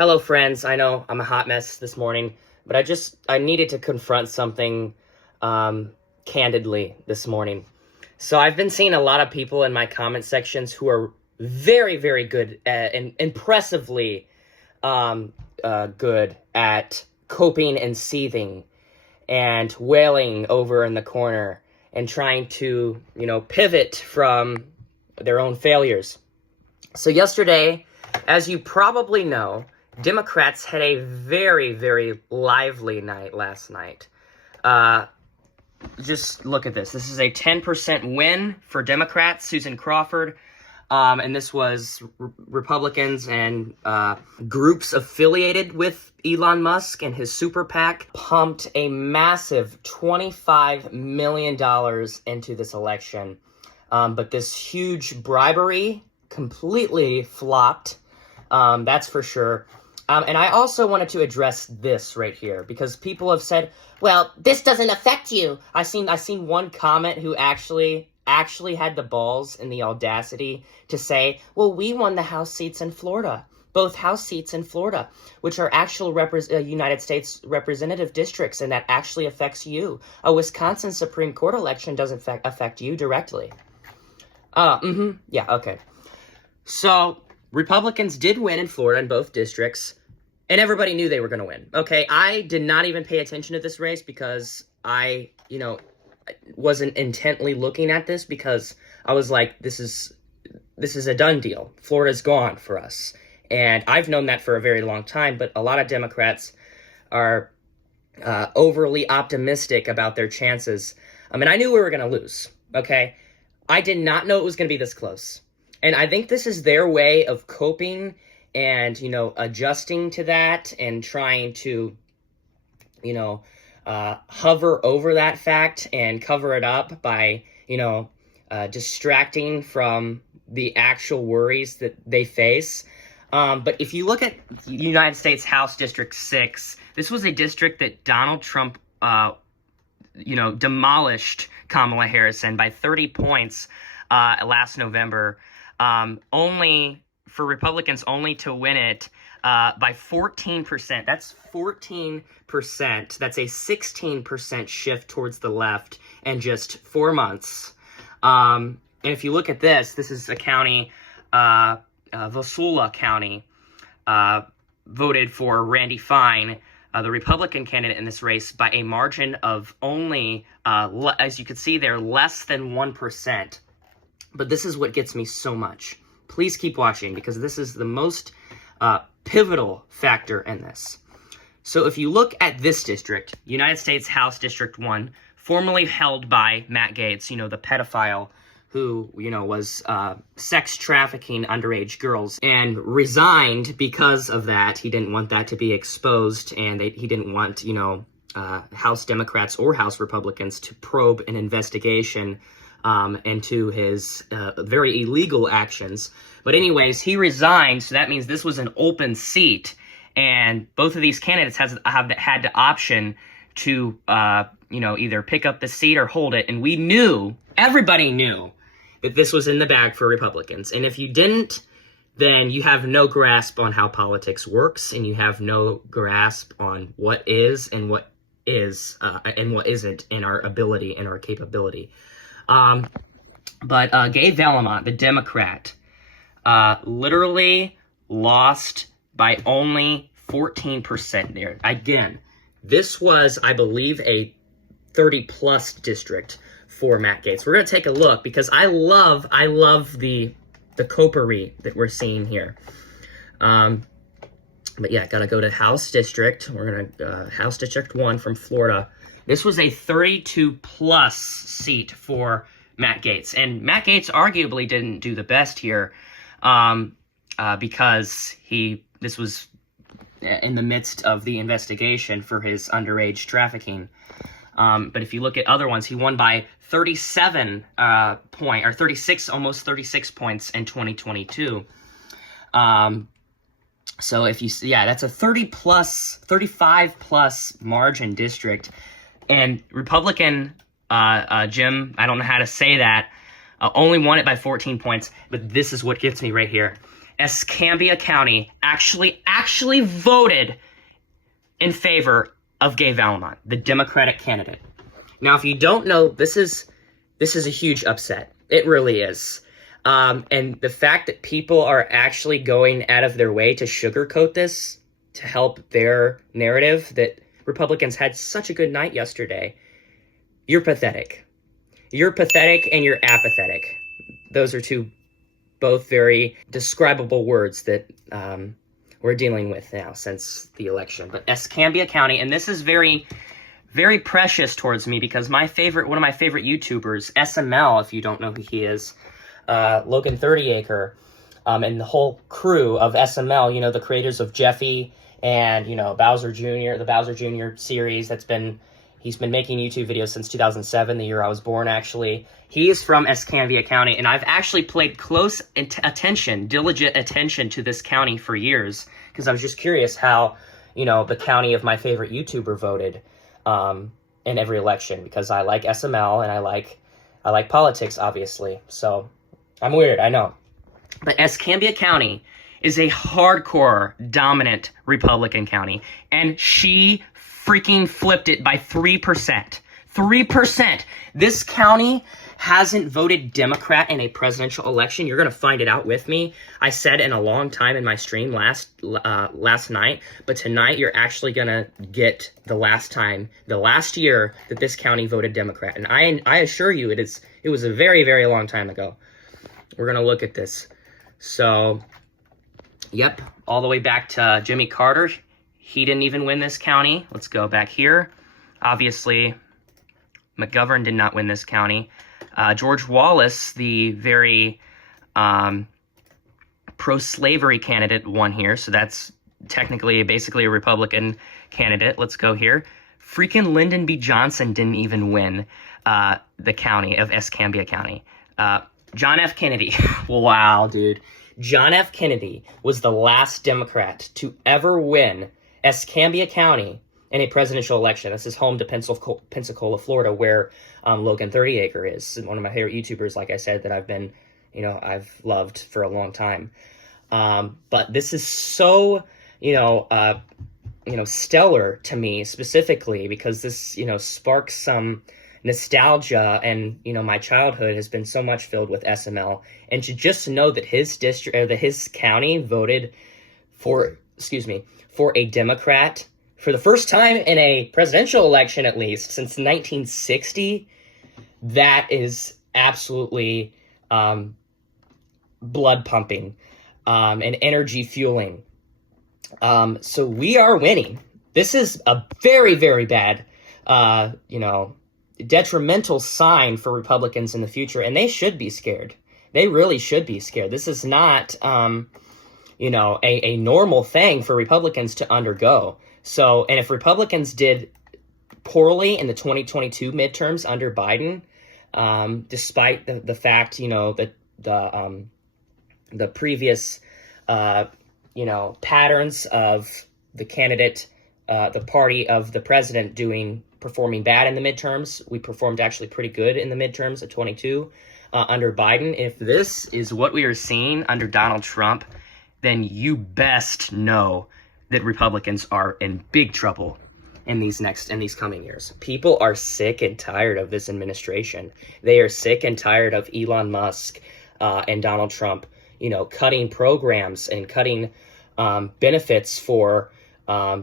Hello, friends. I know I'm a hot mess this morning, but I needed to confront something candidly this morning. So I've been seeing a lot of people in my comment sections who are very, very good and impressively good at coping and seething and wailing over in the corner and trying to, pivot from their own failures. So yesterday, as you probably know, Democrats had a very, very lively night last night. Just look at this. This is a 10% win for Democrats, Susan Crawford. And this was Republicans and groups affiliated with Elon Musk and his super PAC pumped a massive $25 million into this election. But this huge bribery completely flopped. That's for sure. And I also wanted to address this right here because people have said, well, this doesn't affect you. I seen one comment who actually had the balls and the audacity to say, well, we won the House seats in Florida, both House seats in Florida, which are actual United States representative districts, and that actually affects you. A Wisconsin Supreme Court election doesn't affect you directly. Yeah, okay. So Republicans did win in Florida in both districts, and everybody knew they were going to win. Okay, I did not even pay attention to this race because I, wasn't intently looking at this because I was like, this is a done deal. Florida's gone for us. And I've known that for a very long time, but a lot of Democrats are overly optimistic about their chances. And I knew we were going to lose, okay? I did not know it was going to be this close. And I think this is their way of coping and, adjusting to that and trying to, hover over that fact and cover it up by, distracting from the actual worries that they face. But if you look at United States House District 6, this was a district that Donald Trump, demolished Kamala Harris in by 30 points last November. Only for Republicans only to win it by 14%. That's 14%. That's a 16% shift towards the left in just 4 months. And if you look at this is a county, Wasilla County, voted for Randy Fine, the Republican candidate in this race, by a margin of only, as you can see there, less than 1%. But this is what gets me so much. Please keep watching because this is the most pivotal factor in this. So if you look at this district, United States House District 1, formerly held by Matt Gaetz, the pedophile who, was sex trafficking underage girls and resigned because of that. He didn't want that to be exposed, and he didn't want, House Democrats or House Republicans to probe an investigation into his very illegal actions. But anyways, he resigned, so that means this was an open seat, and both of these candidates have had the option to, either pick up the seat or hold it, and everybody knew, that this was in the bag for Republicans. And if you didn't, then you have no grasp on how politics works, and you have no grasp on what is and what isn't in our ability and our capability. But Gay Valimont, the Democrat, literally lost by only 14% there. Again, this was, I believe, a 30-plus district for Matt Gaetz. We're going to take a look because I love the copery that we're seeing here. But yeah, gotta go to House District. We're gonna House District 1 from Florida. This was a 32-plus seat for Matt Gaetz. And Matt Gaetz arguably didn't do the best here because this was in the midst of the investigation for his underage trafficking. But if you look at other ones, he won by 37 almost 36 points in 2022. So if you see, that's a 35 plus margin district. And Republican Jim, I don't know how to say that, only won it by 14 points. But this is what gets me right here. Escambia County actually voted in favor of Gay Valimont, the Democratic candidate. Now, if you don't know, this is a huge upset. It really is. And the fact that people are actually going out of their way to sugarcoat this to help their narrative that Republicans had such a good night yesterday, you're pathetic. You're pathetic and you're apathetic. Those are both very describable words that we're dealing with now since the election. But Escambia County, and this is very, very precious towards me because one of my favorite YouTubers, SML, if you don't know who he is, Logan 30 Acre, and the whole crew of SML, you know, the creators of Jeffy and, you know, Bowser Jr., the Bowser Jr. series he's been making YouTube videos since 2007, the year I was born, actually. He is from Escambia County, and I've actually paid close attention, diligent attention to this county for years, because I was just curious how, you know, the county of my favorite YouTuber voted in every election, because I like SML, and I like politics, obviously. So, I'm weird, I know. But Escambia County is a hardcore, dominant Republican county, and she freaking flipped it by 3%. 3%. This county hasn't voted Democrat in a presidential election. You're going to find it out with me. I said in a long time in my stream last night, but tonight you're actually going to get the last year that this county voted Democrat. And I assure you it was a very, very long time ago. We're going to look at this. So, yep, all the way back to Jimmy Carter. He didn't even win this county. Let's go back here. Obviously, McGovern did not win this county. George Wallace, the very pro-slavery candidate, won here. So that's basically a Republican candidate. Let's go here. Freaking Lyndon B. Johnson didn't even win the county of Escambia County. John F. Kennedy. Wow, dude. John F. Kennedy was the last Democrat to ever win Escambia County in a presidential election. This is home to Pensacola, Florida, where Logan 30 Acre is. One of my favorite YouTubers, like I said, that I've loved for a long time. But this is so, stellar to me specifically because this, sparks some nostalgia, and my childhood has been so much filled with SML, and to just know that his district or that his county voted for a Democrat for the first time in a presidential election, at least since 1960, that is absolutely blood pumping and energy fueling. So we are winning. This is a very, very bad, detrimental sign for Republicans in the future, and they should be scared. They really should be scared. This is not, a normal thing for Republicans to undergo. So, and if Republicans did poorly in the 2022 midterms under Biden, despite the fact, that the previous, patterns of the candidate, the party of the president performing bad in the midterms, we performed actually pretty good in the midterms at 22 under Biden. If this is what we are seeing under Donald Trump, then you best know that Republicans are in big trouble in these coming years. People are sick and tired of this administration. They are sick and tired of Elon Musk and Donald Trump, cutting programs and cutting benefits for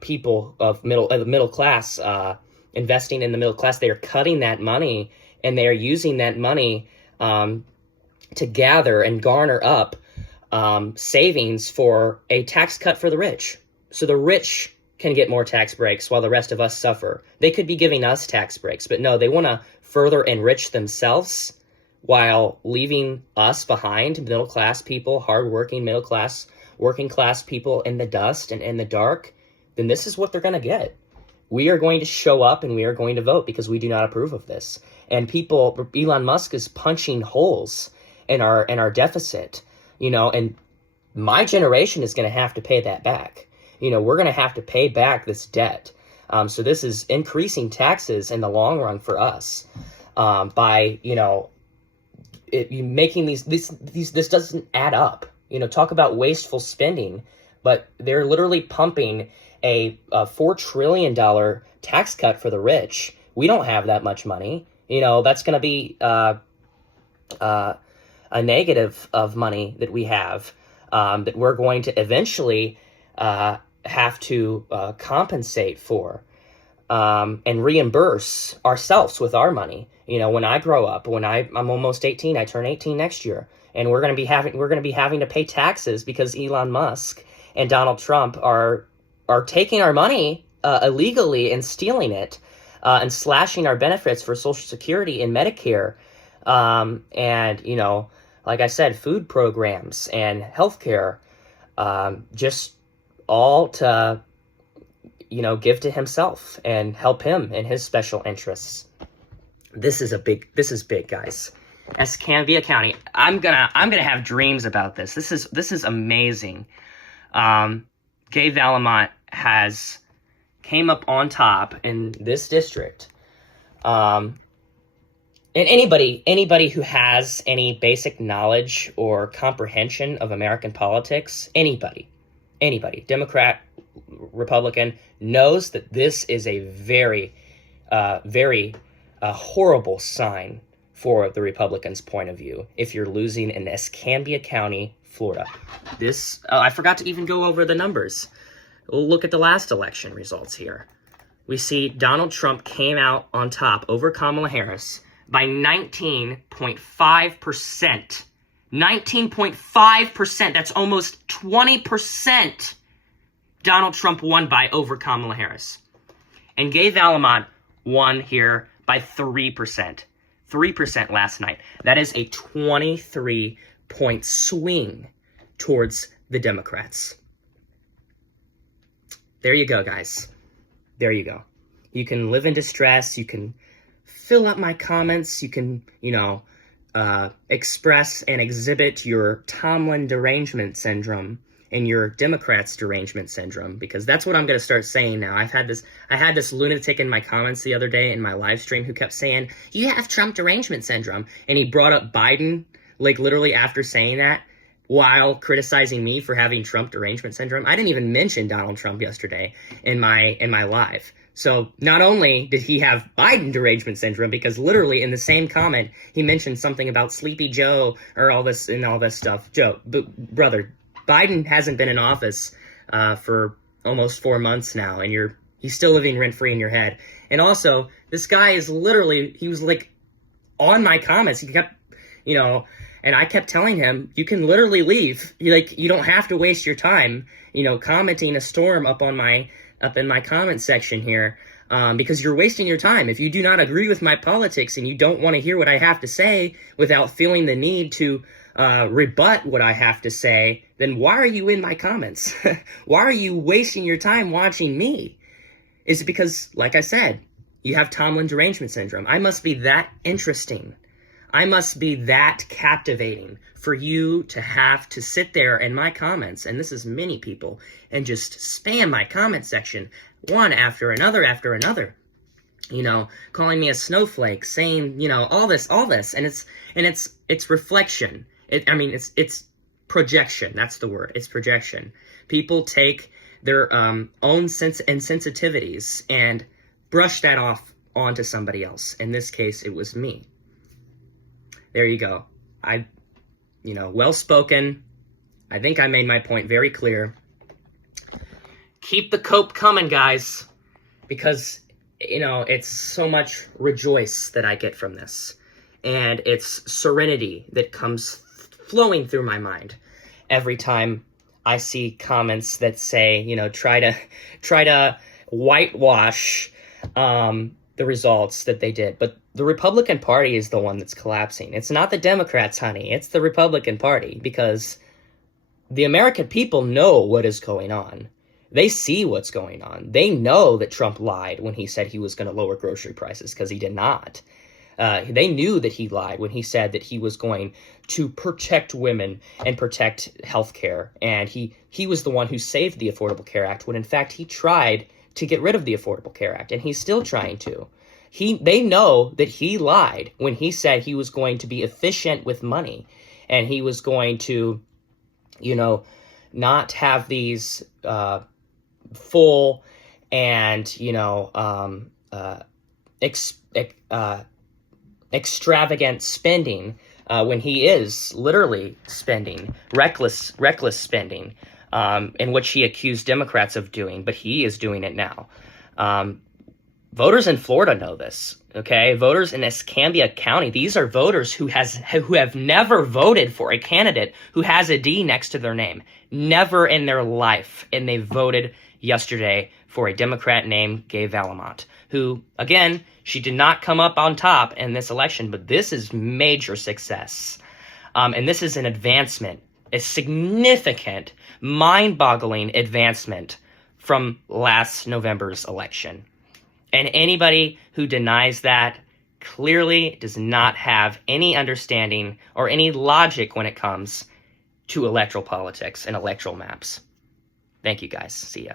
people of middle class, investing in the middle class. They are cutting that money, and they are using that money to gather and garner up savings for a tax cut for the rich. So the rich can get more tax breaks while the rest of us suffer. They could be giving us tax breaks, but no, they want to further enrich themselves while leaving us behind, middle class people, hardworking middle class, working class people in the dust and in the dark. Then this is what they're going to get. We are going to show up and we are going to vote because we do not approve of this. And Elon Musk is punching holes in our deficit, and my generation is going to have to pay that back. We're going to have to pay back this debt. So this is increasing taxes in the long run for us by, making this doesn't add up. talk about wasteful spending, but they're literally pumping a $4 trillion tax cut for the rich. We don't have that much money. That's going to be a negative of money that we have, that we're going to eventually have to compensate for and reimburse ourselves with our money. When I grow up, when I'm almost 18, I turn 18 next year, and we're going to be having to pay taxes because Elon Musk and Donald Trump are taking our money illegally and stealing it, and slashing our benefits for Social Security and Medicare, and like I said, food programs and healthcare, just all to give to himself and help him in his special interests. This is big, guys. Escambia County. I'm gonna have dreams about this. This is amazing. Gay Valimont came up on top in this district. And anybody who has any basic knowledge or comprehension of American politics, anybody, Democrat, Republican, knows that this is a very, very horrible sign for the Republicans' point of view if you're losing in Escambia County, Florida. I forgot to even go over the numbers. We'll look at the last election results here. We see Donald Trump came out on top over Kamala Harris by 19.5%. 19.5%. That's almost 20%. Donald Trump won by over Kamala Harris. And Gay Valimont won here by 3%. 3% last night. That is a 23-point swing towards the Democrats. There you go, guys. There you go. You can live in distress. You can fill up my comments. You can, express and exhibit your Tomlin derangement syndrome and your Democrats derangement syndrome, because that's what I'm going to start saying now. I had this lunatic in my comments the other day in my live stream who kept saying, you have Trump derangement syndrome. And he brought up Biden, like literally after saying that, while criticizing me for having Trump derangement syndrome. I didn't even mention Donald Trump yesterday in my live. So not only did he have Biden derangement syndrome, because literally in the same comment, he mentioned something about Sleepy Joe or all this stuff. Joe, brother, Biden hasn't been in office for almost 4 months now, and he's still living rent-free in your head. And also, this guy is literally, he was like on my comments. He kept, and I kept telling him, you can literally leave. You don't have to waste your time, commenting a storm up in my comment section here, because you're wasting your time. If you do not agree with my politics and you don't want to hear what I have to say without feeling the need to rebut what I have to say, then why are you in my comments? Why are you wasting your time watching me? Is it because, like I said, you have Tomlin derangement syndrome? I must be that interesting. I must be that captivating for you to have to sit there in my comments, and this is many people, and just spam my comment section one after another, calling me a snowflake, saying, all this, and it's reflection. It's projection. That's the word. It's projection. People take their own sense and sensitivities and brush that off onto somebody else. In this case, it was me. There you go. Well-spoken. I think I made my point very clear. Keep the cope coming, guys, because, it's so much rejoice that I get from this. And it's serenity that comes flowing through my mind every time I see comments that say, try to whitewash the results that they did. But the Republican Party is the one that's collapsing. It's not the Democrats, honey. It's the Republican Party, because the American people know what is going on. They see what's going on. They know that Trump lied when he said he was going to lower grocery prices, because he did not. They knew that he lied when he said that he was going to protect women and protect health care. And he was the one who saved the Affordable Care Act, when in fact he tried to get rid of the Affordable Care Act, and he's still trying to. They know that he lied when he said he was going to be efficient with money, and he was going to, you know, not have these full and, you know, extravagant spending when he is literally spending, reckless spending, in which he accused Democrats of doing, but he is doing it now. Voters in Florida know this, okay? Voters in Escambia County, these are voters who have never voted for a candidate who has a D next to their name. Never in their life. And they voted yesterday for a Democrat named Gay Valimont, who, again, she did not come up on top in this election, but this is major success. And this is an advancement, a significant, mind-boggling advancement from last November's election. And anybody who denies that clearly does not have any understanding or any logic when it comes to electoral politics and electoral maps. Thank you, guys. See ya.